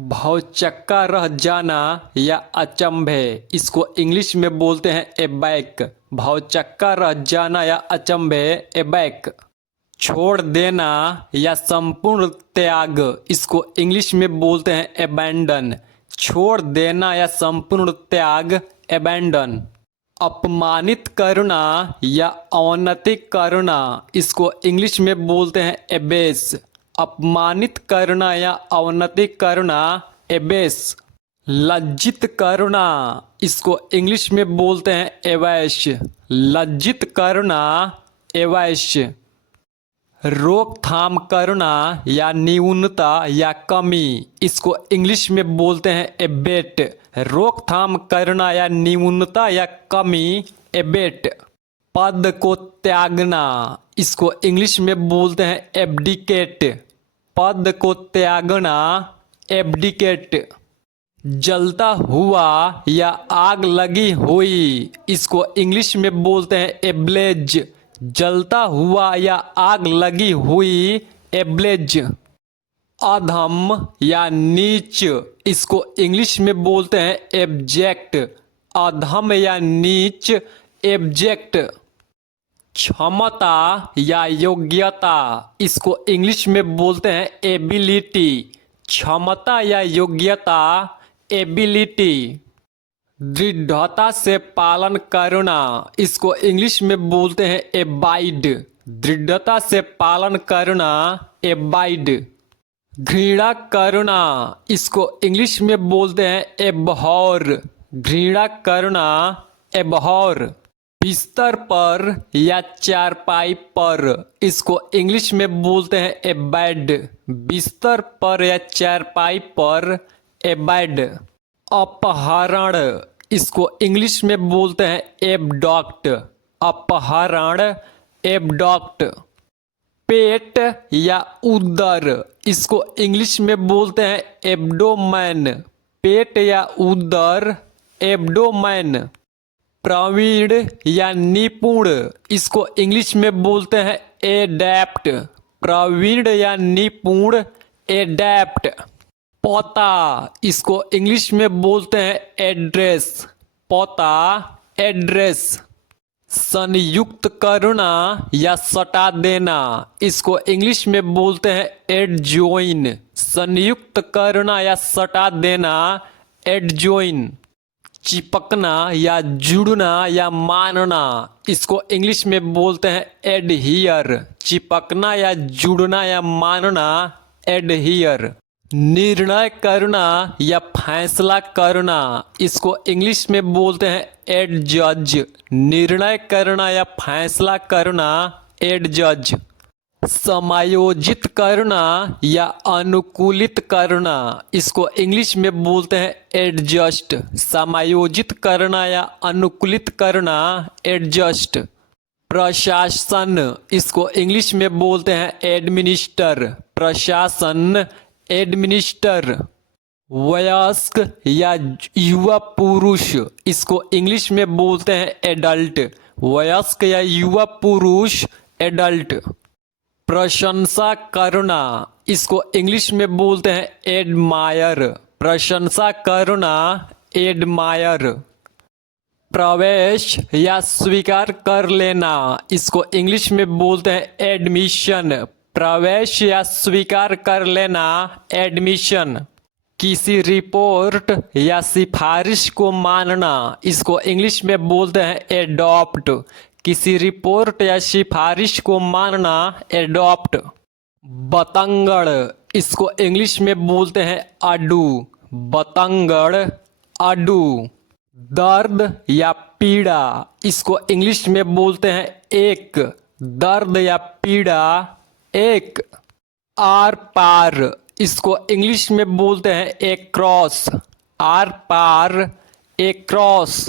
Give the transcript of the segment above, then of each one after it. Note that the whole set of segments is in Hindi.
भौचक्का रह जाना या अचंभे, इसको इंग्लिश में बोलते हैं एबैक। भौचक्का रह जाना या अचंभे, एबैक। छोड़ देना या संपूर्ण त्याग, इसको इंग्लिश में बोलते हैं एबैंडन। छोड़ देना या संपूर्ण त्याग, एबैंडन। अपमानित करना या अवनति करना, इसको इंग्लिश में बोलते हैं एबेस। अपमानित करना या अवनति करना, एबेस। लज्जित करना, इसको इंग्लिश में बोलते हैं एवैश। लज्जित करना, एवैश। रोकथाम करना या न्यूनता या कमी, इसको इंग्लिश में बोलते हैं एबेट। रोकथाम करना या न्यूनता या कमी, एबेट। पद को त्यागना, इसको इंग्लिश में बोलते हैं एब्डिकेट। पद को त्यागना, एब्डिकेट। जलता हुआ या आग लगी हुई, इसको इंग्लिश में बोलते हैं एब्लेज। जलता हुआ या आग लगी हुई, एब्लेज। अधम या नीच, इसको इंग्लिश में बोलते हैं एब्जेक्ट। अधम या नीच, एब्जेक्ट। क्षमता या योग्यता, इसको इंग्लिश में बोलते हैं एबिलिटी। क्षमता या योग्यता, एबिलिटी। दृढ़ता से पालन करना, इसको इंग्लिश में बोलते हैं एबाइड। दृढ़ता से पालन करना, एबाइड। घृणा करना, इसको इंग्लिश में बोलते हैं एबहॉर। घृणा करना, एबहॉर। बिस्तर पर या चारपाई पर, इसको इंग्लिश में बोलते हैं एबेड। बिस्तर पर या चारपाई पर, एबेड। अपहरण, इसको इंग्लिश में बोलते हैं एबडॉक्ट। अपहरण, एबडॉक्ट। पेट या उदर, इसको इंग्लिश में बोलते हैं एब्डोमेन। पेट या उदर, एब्डोमेन। प्रवीण या निपुण, इसको इंग्लिश में बोलते हैं एडेप्ट। प्रवीण या निपुण, एडेप्ट। पता, इसको इंग्लिश में बोलते हैं एड्रेस। पता, एड्रेस। संयुक्त करना या सटा देना, इसको इंग्लिश में बोलते हैं एडजॉइन। संयुक्त करना या सटा देना, एडजॉइन। चिपकना या जुड़ना या मानना, इसको इंग्लिश में बोलते हैं एडहियर। चिपकना या जुड़ना या मानना, एडहियर। निर्णय करना या फैसला करना, इसको इंग्लिश में बोलते हैं एडजज। निर्णय करना या फैसला करना, एडजज। समायोजित करना या अनुकूलित करना, इसको इंग्लिश में बोलते हैं एडजस्ट। समायोजित करना या अनुकूलित करना, एडजस्ट। प्रशासन, इसको इंग्लिश में बोलते हैं एडमिनिस्टर। प्रशासन, एडमिनिस्टर। वयस्क या युवा पुरुष, इसको इंग्लिश में बोलते हैं एडल्ट। वयस्क या युवा पुरुष, एडल्ट। प्रशंसा करना, इसको इंग्लिश में बोलते हैं एडमायर। प्रशंसा करना, एडमायर। प्रवेश या स्वीकार कर लेना, इसको इंग्लिश में बोलते हैं एडमिशन। प्रवेश या स्वीकार कर लेना, एडमिशन। किसी रिपोर्ट या सिफारिश को मानना, इसको इंग्लिश में बोलते हैं एडॉप्ट। किसी रिपोर्ट या सिफारिश को मानना, एडॉप्ट। बतंगड़, इसको इंग्लिश में बोलते हैं अडू। बतंगड़, अडू। दर्द या पीड़ा, इसको इंग्लिश में बोलते हैं एक। दर्द या पीड़ा, एक। आर पार, इसको इंग्लिश में बोलते हैं एक क्रॉस। आर पार, एक क्रॉस।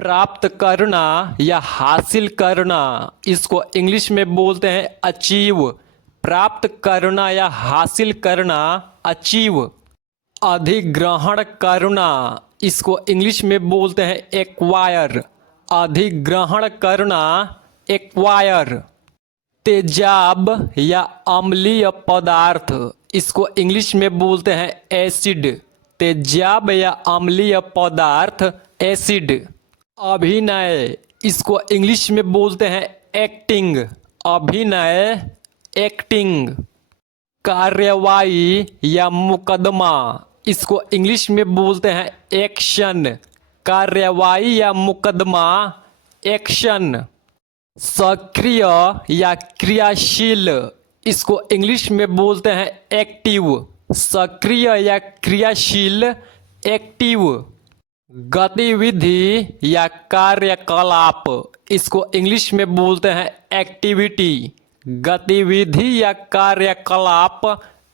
प्राप्त करना या हासिल करना, इसको इंग्लिश में बोलते हैं अचीव। प्राप्त करना या हासिल करना, अचीव। अधिग्रहण करना, इसको इंग्लिश में बोलते हैं एक्वायर। अधिग्रहण करना, एक्वायर। तेजाब या अम्लीय पदार्थ, इसको इंग्लिश में बोलते हैं एसिड। तेजाब या अम्लीय पदार्थ एसिड। अभिनय, इसको इंग्लिश में बोलते हैं एक्टिंग। अभिनय, एक्टिंग। कार्यवाही या मुकदमा, इसको इंग्लिश में बोलते हैं एक्शन। कार्यवाही या मुकदमा, एक्शन। सक्रिय या क्रियाशील, इसको इंग्लिश में बोलते हैं एक्टिव। सक्रिय या क्रियाशील, एक्टिव। गतिविधि या कार्यकलाप, इसको इंग्लिश में बोलते हैं एक्टिविटी। गतिविधि या कार्यकलाप,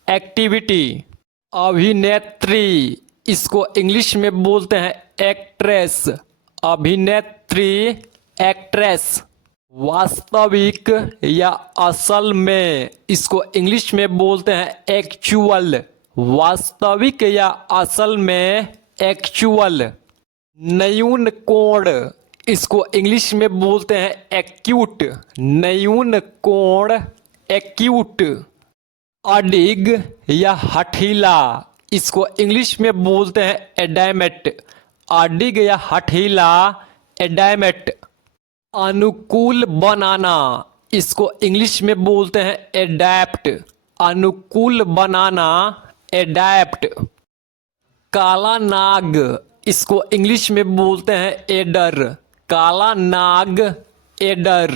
एक्टिविटी। अभिनेत्री, इसको इंग्लिश में बोलते हैं एक्ट्रेस। अभिनेत्री, एक्ट्रेस। वास्तविक या असल में, इसको इंग्लिश में बोलते हैं एक्चुअल। वास्तविक या असल में, एक्चुअल। न्यून कोण, इसको इंग्लिश में बोलते हैं एक्यूट। न्यून कोण, एक्यूट। अडिग या हठीला, इसको इंग्लिश में बोलते हैं एडैमेट। अडिग या हठीला, एडैमेट। अनुकूल बनाना, इसको इंग्लिश में बोलते हैं एडैप्ट। अनुकूल बनाना, एडैप्ट। काला नाग, इसको इंग्लिश में बोलते हैं एडर। काला नाग, एडर।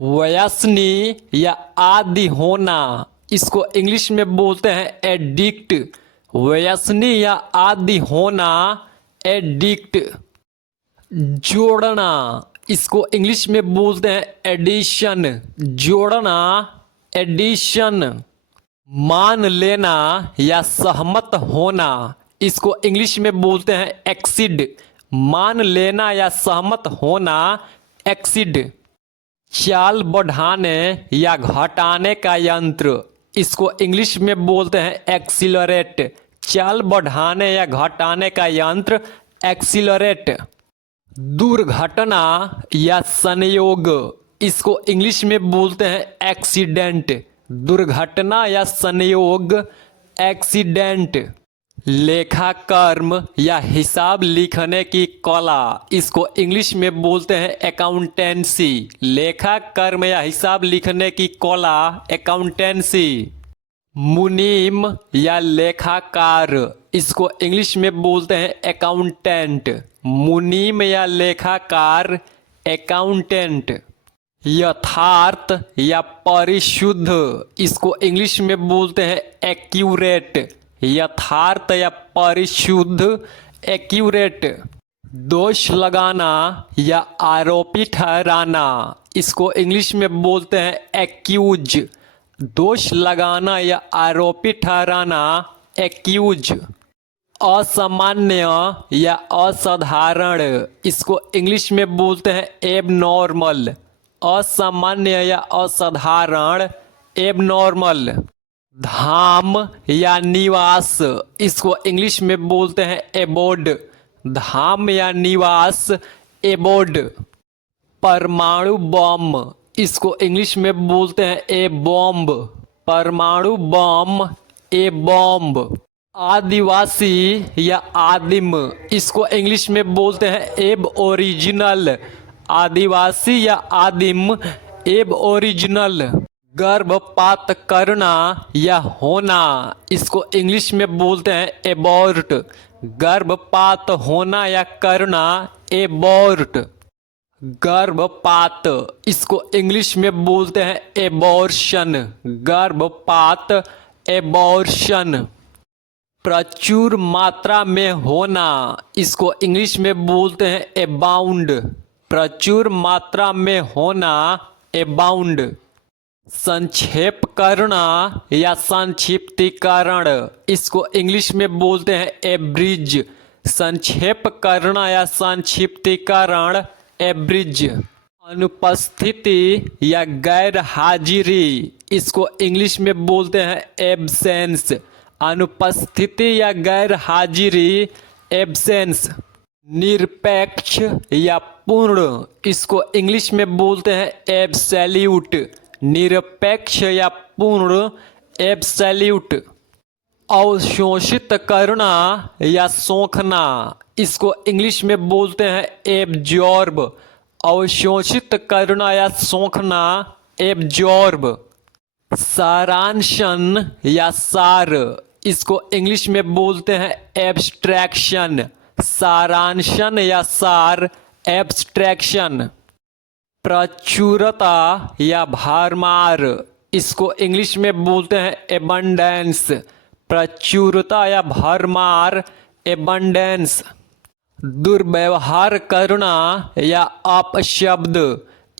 व्यसनी या आदी होना, इसको इंग्लिश में बोलते हैं एडिक्ट। व्यसनी या आदी होना, एडिक्ट। जोड़ना, इसको इंग्लिश में बोलते हैं एडिशन। जोड़ना, एडिशन। मान लेना या सहमत होना, इसको इंग्लिश में बोलते हैं एक्सीड। मान लेना या सहमत होना, एक्सीड। चाल बढ़ाने या घटाने का यंत्र, इसको इंग्लिश में बोलते हैं एक्सीलरेट। चाल बढ़ाने या घटाने का यंत्र, एक्सीलरेट। दुर्घटना या संयोग, इसको इंग्लिश में बोलते हैं एक्सीडेंट। दुर्घटना या संयोग, एक्सीडेंट। लेखा कर्म या हिसाब लिखने की कला, इसको इंग्लिश में बोलते हैं अकाउंटेंसी। लेखा कर्म या हिसाब लिखने की कला, अकाउंटेंसी। मुनीम या लेखाकार, इसको इंग्लिश में बोलते हैं अकाउंटेंट। मुनीम या लेखाकार, अकाउंटेंट। यथार्थ या परिशुद्ध, इसको इंग्लिश में बोलते हैं एक्यूरेट। यथार्थ या परिशुद्ध, एक्यूरेट। दोष लगाना या आरोपी ठहराना, इसको इंग्लिश में बोलते हैं एक्यूज। दोष लगाना या आरोपी ठहराना, एक्यूज। असामान्य या असाधारण, इसको इंग्लिश में बोलते हैं एबनॉर्मल। असामान्य या असाधारण, एबनॉर्मल। धाम या निवास, इसको इंग्लिश में बोलते हैं एबोर्ड। धाम या निवास, एबोर्ड। परमाणु बम, इसको इंग्लिश में बोलते हैं ए बॉम्ब। परमाणु बम, ए बॉम्ब। आदिवासी या आदिम, इसको इंग्लिश में बोलते हैं एब ओरिजिनल। आदिवासी या आदिम, एब ओरिजिनल। गर्भपात करना या होना, इसको इंग्लिश में बोलते हैं एबॉर्ट। गर्भपात होना या करना, एबॉर्ट। गर्भपात, इसको इंग्लिश में बोलते हैं एबॉर्शन। गर्भपात, एबॉर्शन। प्रचुर मात्रा में होना, इसको इंग्लिश में बोलते हैं एबाउंड। प्रचुर मात्रा में होना, एबाउंड। संक्षेप करना या संक्षिप्तीकरण, इसको इंग्लिश में बोलते हैं एब्रिज। संक्षेप करना या संक्षिप्तीकरण, एब्रिज। अनुपस्थिति या गैर हाजिरी, इसको इंग्लिश में बोलते हैं एब्सेंस। अनुपस्थिति या गैर हाजिरी, एब्सेंस। निरपेक्ष या पूर्ण, इसको इंग्लिश में बोलते हैं एब्सोल्यूट। निरपेक्ष या पूर्ण, एब्सोल्यूट। अवशोषित करना या सोखना, इसको इंग्लिश में बोलते हैं एब्जॉर्ब। अवशोषित करना या सोखना, एब्जॉर्ब। सारांशन या सार, इसको इंग्लिश में बोलते हैं एब्स्ट्रैक्शन। सारांशन या सार, एब्स्ट्रैक्शन। प्रचुरता या भरमार, इसको इंग्लिश में बोलते हैं एबंडेंस। प्रचुरता या भरमार, एबंडेंस। दुर्व्यवहार करना या अपशब्द,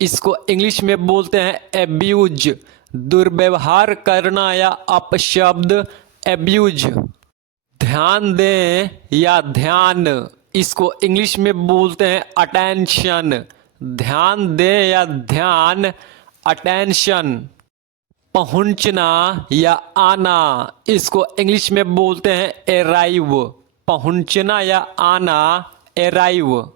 इसको इंग्लिश में बोलते हैं एब्यूज। दुर्व्यवहार करना या अपशब्द, एब्यूज। ध्यान दें या ध्यान, इसको इंग्लिश में बोलते हैं अटेंशन। ध्यान दें या ध्यान, अटेंशन। पहुंचना या आना, इसको इंग्लिश में बोलते हैं अराइव। पहुंचना या आना, अराइव।